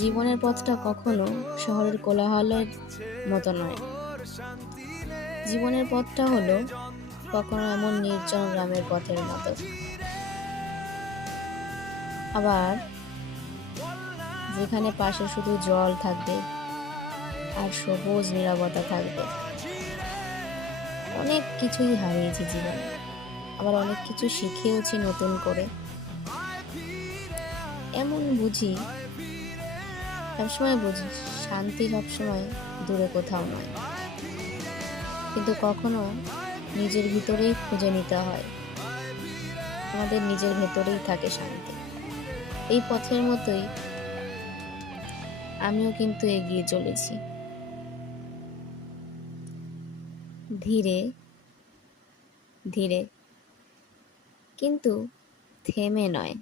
জীবনের পথটা কখনো শহরের কোলাহলের মতো নয়। জীবনের পথটা হলো কখনো এমন নির্জন গ্রামের পথের মতো, আবার যেখানে পাশে শুধু জল থাকবে আর সবুজ নীরবতা থাকবে। অনেক কিছুই হারিয়েছি জীবনে, আবার অনেক কিছু শিখেওছি নতুন করে। এমন বুঝি, সবসময় বুঝি শান্তি সবসময় দূরে কোথাও নয়, কিন্তু কখনো নিজের ভিতরেই খুঁজে নিতে হয়। আমাদের নিজের ভেতরেই থাকে শান্তি। এই পথের মতোই আমিও কিন্তু এগিয়ে চলেছি, ধীরে ধীরে, কিন্তু থেমে নয়।